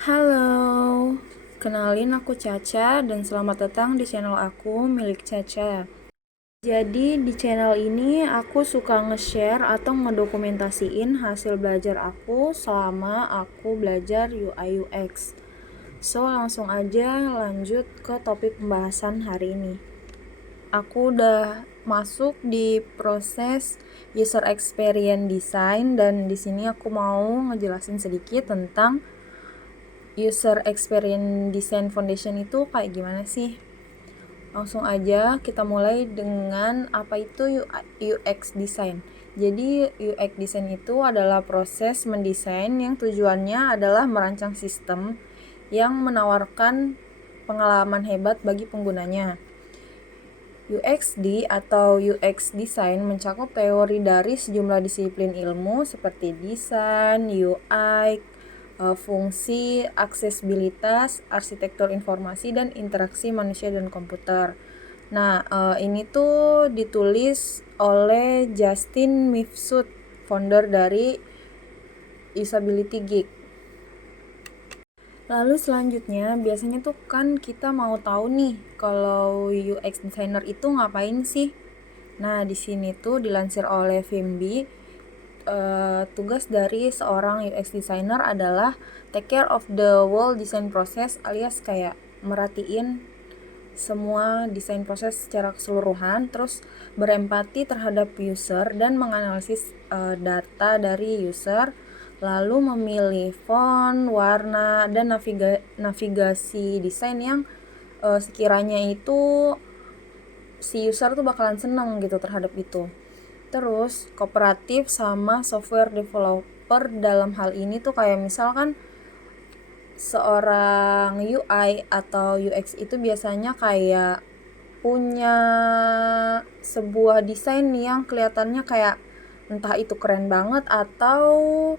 Halo, kenalin aku Caca dan selamat datang di channel aku milik Caca. Jadi di channel ini aku suka nge-share atau ngedokumentasiin hasil belajar aku selama aku belajar UI UX. So langsung aja lanjut ke topik pembahasan hari ini. Aku udah masuk di proses user experience design dan di sini aku mau ngejelasin sedikit tentang user experience design foundation itu kayak gimana sih? Langsung aja kita mulai dengan apa itu UX design. Jadi UX design itu adalah proses mendesain yang tujuannya adalah merancang sistem yang menawarkan pengalaman hebat bagi penggunanya. UXD atau UX design mencakup teori dari sejumlah disiplin ilmu seperti desain, UI, fungsi, aksesibilitas, arsitektur informasi, dan interaksi manusia dan komputer. Nah, ini tuh ditulis oleh Justin Mifsud, founder dari Usability Geek. Lalu selanjutnya, biasanya tuh kan kita mau tahu nih kalau UX designer itu ngapain sih? Nah, di sini tuh dilansir oleh Vimbi, tugas dari seorang UX designer adalah take care of the whole design process, alias kayak merhatiin semua desain proses secara keseluruhan, terus berempati terhadap user dan menganalisis data dari user, lalu memilih font, warna, dan navigasi desain yang sekiranya itu si user tuh bakalan seneng gitu terhadap itu. Terus kooperatif sama software developer dalam hal ini tuh kayak misalkan seorang UI atau UX itu biasanya kayak punya sebuah desain yang kelihatannya kayak entah itu keren banget atau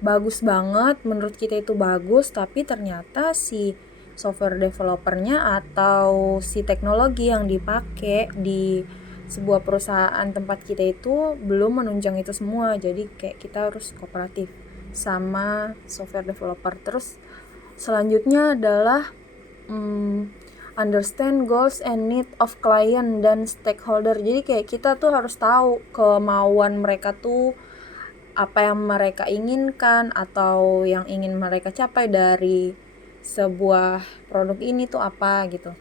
bagus banget, menurut kita itu bagus, tapi ternyata si software developernya atau si teknologi yang dipakai di sebuah perusahaan tempat kita itu belum menunjang itu semua. Jadi kayak kita harus kooperatif sama software developer. Terus selanjutnya adalah understand goals and need of client dan stakeholder. Jadi kayak kita tuh harus tahu kemauan mereka tuh apa yang mereka inginkan atau yang ingin mereka capai dari sebuah produk ini tuh apa gitu.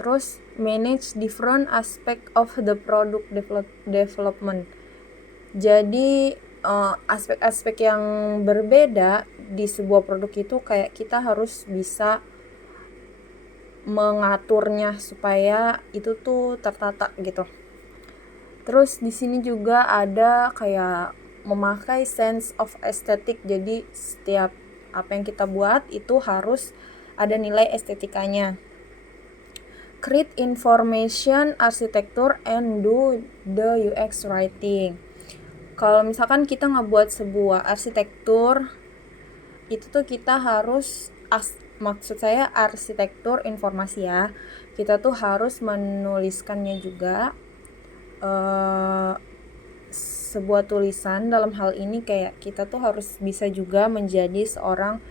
Terus manage different aspect of the product development. Jadi aspek-aspek yang berbeda di sebuah produk itu kayak kita harus bisa mengaturnya supaya itu tuh tertata gitu. Terus di sini juga ada kayak memakai sense of aesthetic. Jadi setiap apa yang kita buat itu harus ada nilai estetikanya. Create information architecture and do the UX writing. Kalau misalkan kita ngebuat sebuah arsitektur, itu tuh kita harus maksud saya arsitektur informasi ya. Kita tuh harus menuliskannya juga sebuah tulisan. Dalam hal ini kayak kita tuh harus bisa juga menjadi seorang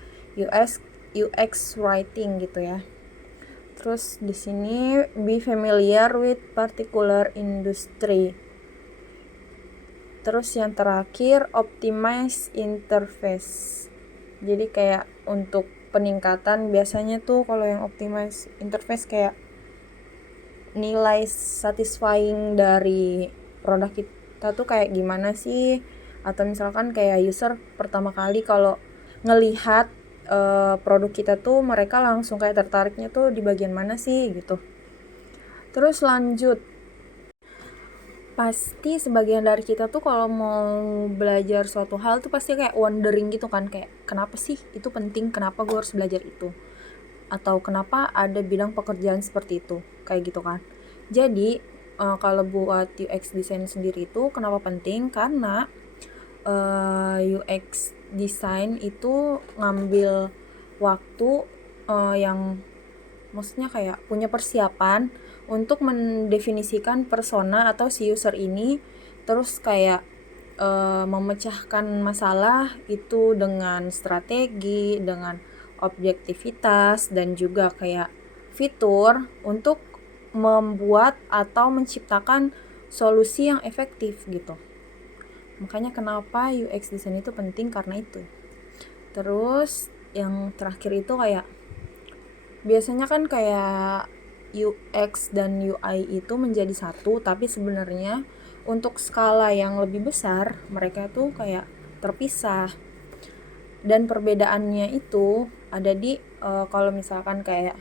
UX writing gitu ya. Terus di sini be familiar with particular industry. Terus yang terakhir optimize interface. Jadi kayak untuk peningkatan biasanya tuh kalau yang optimize interface kayak nilai satisfying dari produk kita tuh kayak gimana sih, atau misalkan kayak user pertama kali kalau ngelihat produk kita tuh mereka langsung kayak tertariknya tuh di bagian mana sih gitu. Terus lanjut, pasti sebagian dari kita tuh kalau mau belajar suatu hal tuh pasti kayak wondering gitu kan, kayak kenapa sih itu penting, kenapa gue harus belajar itu, atau kenapa ada bidang pekerjaan seperti itu, kayak gitu kan. Jadi kalau buat UX design sendiri itu kenapa penting, karena UX design itu ngambil waktu yang maksudnya kayak punya persiapan untuk mendefinisikan persona atau si user ini, terus kayak memecahkan masalah itu dengan strategi, dengan objektivitas, dan juga kayak fitur untuk membuat atau menciptakan solusi yang efektif gitu. Makanya kenapa UX design itu penting karena itu. Terus yang terakhir itu kayak biasanya kan kayak UX dan UI itu menjadi satu, tapi sebenarnya untuk skala yang lebih besar mereka tuh kayak terpisah. Dan perbedaannya itu ada di kalau misalkan kayak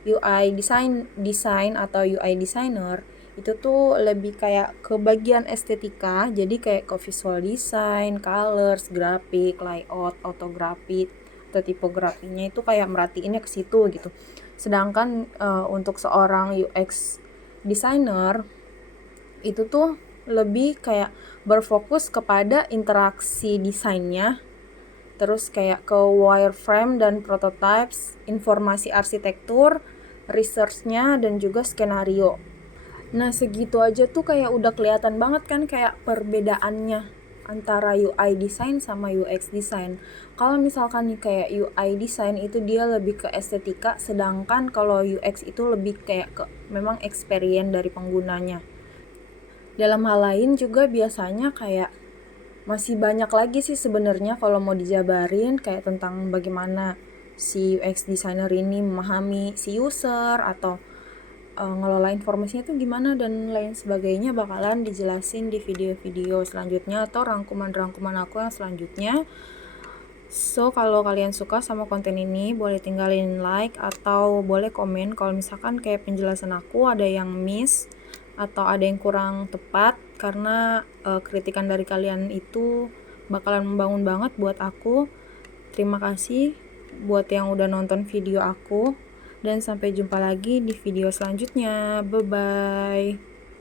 UI design atau UI designer itu tuh lebih kayak ke bagian estetika, jadi kayak ke visual design, colors, grafik, layout, ortografi atau tipografinya itu kayak merhatiinnya ke situ gitu. Sedangkan untuk seorang UX designer itu tuh lebih kayak berfokus kepada interaksi desainnya, terus kayak ke wireframe dan prototypes, informasi arsitektur, research-nya, dan juga skenario. Nah segitu aja tuh kayak udah kelihatan banget kan kayak perbedaannya antara UI design sama UX design. Kalau misalkan nih kayak UI design itu dia lebih ke estetika, sedangkan kalau UX itu lebih kayak ke memang experience dari penggunanya. Dalam hal lain juga biasanya kayak masih banyak lagi sih sebenarnya kalau mau dijabarin kayak tentang bagaimana si UX designer ini memahami si user atau ngelola informasinya itu gimana dan lain sebagainya bakalan dijelasin di video-video selanjutnya atau rangkuman-rangkuman aku yang selanjutnya. So kalau kalian suka sama konten ini boleh tinggalin like atau boleh komen kalau misalkan kayak penjelasan aku ada yang miss atau ada yang kurang tepat, karena kritikan dari kalian itu bakalan membangun banget buat aku. Terima kasih buat yang udah nonton video aku, dan sampai jumpa lagi di video selanjutnya. Bye bye.